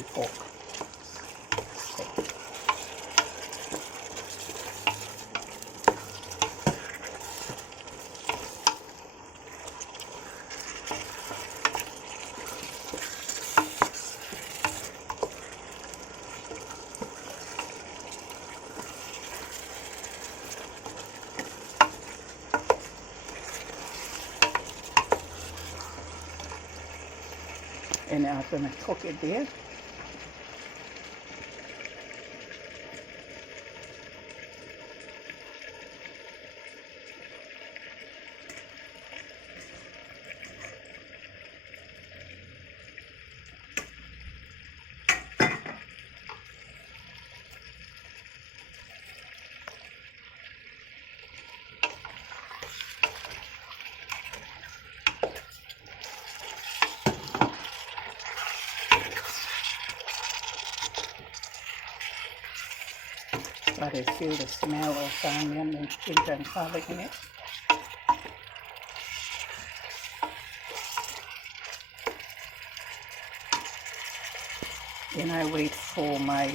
belly pork steak. And now I'm going to cook it there. But I feel the smell of onion and ginger and garlic in it. Then I wait for my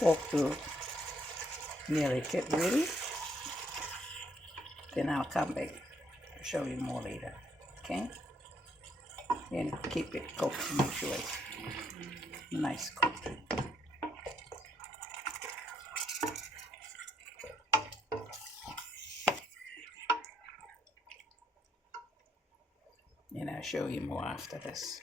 pork to nearly get ready. Then I'll come back to show you more later. Okay? And keep it cooked to make sure it's nice cooked. And I'll show you more after this.